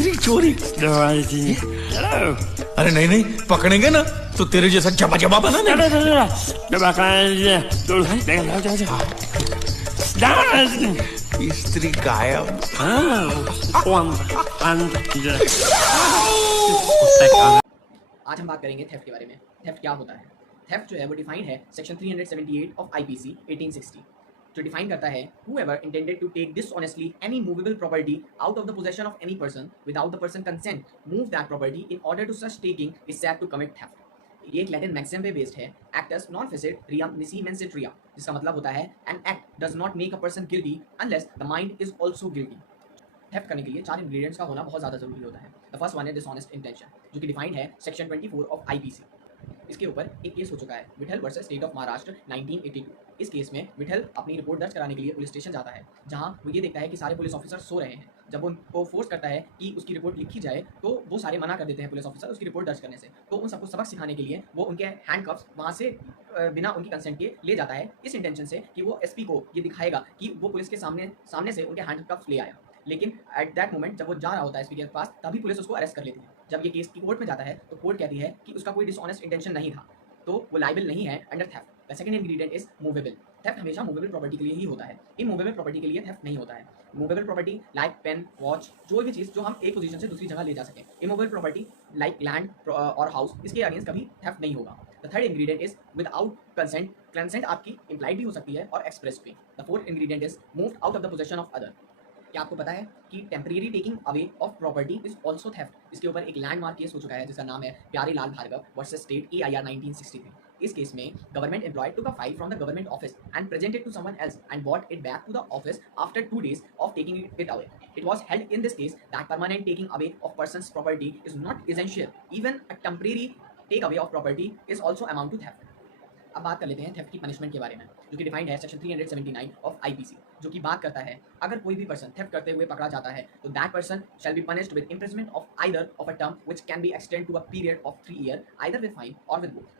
इस्त्री चोरी। हेलो। अरे नहीं नहीं, पकड़ेंगे ना तो तेरे जैसा जबा जबा बना देंगे। इस्त्री गायब। आज हम बात करेंगे थेफ्ट के बारे में। थेफ्ट क्या होता है? थेफ्ट जो है वो डिफाइंड है सेक्शन 378 ऑफ आईपीसी 1860, जो डिफाइन करता है whoever intended to take dishonestly any movable property out of the possession of any person without the person consent move that property in order to such taking is said to commit theft। ये एक Latin maxim पे based है, actus non facit ream nisi mensit rea, जिसका मतलब होता है an act does not make a person guilty unless the mind is also guilty। Theft करने के लिए 4 इंग्रेडिएंट्स का होना बहुत ज़्यादा जरूरी होता है। द फर्स्ट वन है डिसऑनेस्ट इंटेंशन, जो कि डिफाइंड है सेक्शन 24 ऑफ आईपीसी। इसके ऊपर एक केस हो चुका है, Vithal versus state of Maharashtra 1982। इस केस में विठल अपनी रिपोर्ट दर्ज कराने के लिए पुलिस स्टेशन जाता है, जहां वो ये देखता है कि सारे पुलिस ऑफिसर सो रहे हैं। जब उनको फोर्स करता है कि उसकी रिपोर्ट लिखी जाए तो वो सारे मना कर देते हैं पुलिस ऑफिसर उसकी रिपोर्ट दर्ज करने से। तो उन सबको सबक सिखाने के लिए वो उनके हैंडकफ्स वहाँ से बिना उनकी कंसेंट के ले जाता है, इस इंटेंशन से कि वो एसपी को ये दिखाएगा कि वो पुलिस के सामने से उनके हैंडकफ्स ले आया। लेकिन एट दैट मोमेंट जब वो जा रहा होता है एसपी के पास, तभी पुलिस उसको अरेस्ट कर लेती है। जब ये केस की कोर्ट में जाता है तो कोर्ट कहती है कि उसका कोई डिसऑनेस्ट इंटेंशन नहीं था, तो वो लाइबल नहीं है under theft. The second ingredient is movable. Theft हमेशा मूवेबल प्रॉपर्टी के लिए ही होता है, इमूवेबल प्रॉपर्टी के लिए थेफ्ट नहीं होता है। Movable property like pen, watch, जो भी चीज़ जो हम एक पोजीशन से दूसरी जगह ले जा सकें। इमूवेबल प्रॉपर्टी लाइक लैंड और हाउस, इसके अगेंस्ट कभी थेफ्ट नहीं होगा। The third ingredient is without consent. Consent आपकी इम्प्लाइड भी हो सकती है और एक्सप्रेस भी। The fourth ingredient is moved out of the position of other. क्या आपको पता है कि temporary taking away of property is also theft? इसके ऊपर एक लैंडमार्क केस हो चुका है जिसका नाम है Pyare Lal Bhargava versus state AIR 1963। इस केस में government employ took a file from the government office and presented to someone else and bought it back to the office after 2 days of taking it away. It was held in this case that permanent taking away of person's property is not essential. Even a temporary take away of property is also amount to theft। अब बात कर लेते हैं theft की punishment के बारे में, जो कि डिफाइंड है सेक्शन 379 ऑफ आईपीसी, जो कि बात करता है अगर कोई भी पर्सन थेफ्ट करते हुए पकड़ा जाता है तो that person shall be punished with imprisonment of either of a term which can be extend to a period of 3 years either with fine और विद बोथ।